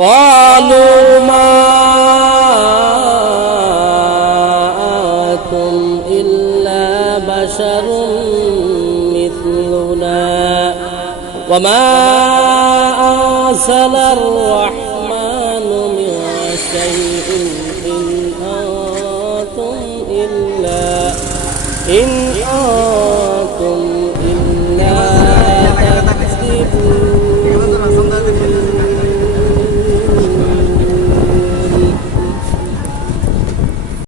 قالوا ما أنتم إلا بشر مثلنا وما أنزل الرحمن من شيء إن أنتم